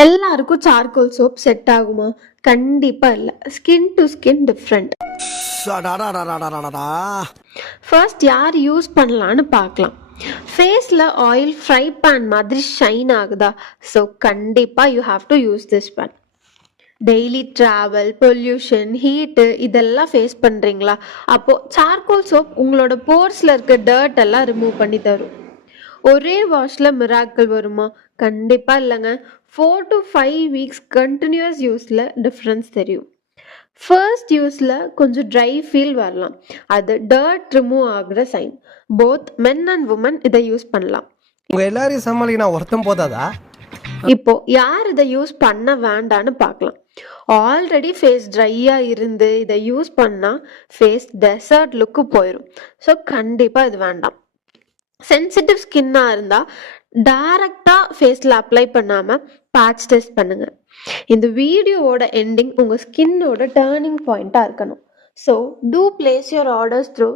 எல்லாருக்கும் charcoal soap set ஆகுமா? கண்டிப்பா இல்ல. Skin to skin different. First யார் யூஸ் பண்ணலான்னு பார்க்கலாம். ஃபேஸ்ல ஆயில் ஃப்ரை பேன் மாதிரி ஷைன் ஆகுதா? ஸோ கண்டிப்பா you have to use this pan. Daily travel, pollution, heat இதெல்லாம் ஃபேஸ் பண்றீங்களா? அப்போ சார்கோல் சோப் உங்களோட போர்ஸ்ல இருக்க டர்ட் எல்லாம் ரிமூவ் பண்ணி தரும். ஒரே வாஷ்ல மிராக்கிள் வருமா? கண்டிப்பா இல்லைங்க. 4 to 5 வீக்ஸ் கண்டினியூஸ் யூஸ்ல டிஃப்ரென்ஸ் தெரியும். ஃபர்ஸ்ட் யூஸ்ல கொஞ்சம் ட்ரை ஃபீல் வரலாம். அது டர்ட் ரிமூவ் ஆகுற sign. Both men and women இதை யூஸ் பண்ணலாம். உங்க எல்லாரையும் சமாளிக்க நான் ஒருத்தம் போதாதா? இப்போ யார் இதை யூஸ் பண்ண வேண்டான்னு பார்க்கலாம். ஆல்ரெடி ஃபேஸ் ட்ரையா இருந்து இதை யூஸ் பண்ணா ஃபேஸ் டெசர்ட் லுக்கு போயிடும். ஸோ கண்டிப்பா இது வேண்டாம். சென்சிட்டிவ் ஸ்கின்னா இருந்தா டைரக்டா ஃபேஸ்ல அப்ளை பண்ணாம பேட்ச் டெஸ்ட் பண்ணுங்க. இந்த வீடியோவோட எண்டிங் உங்க ஸ்கின்னோட டேர்னிங் பாயிண்டா இருக்கணும். So to place your orders through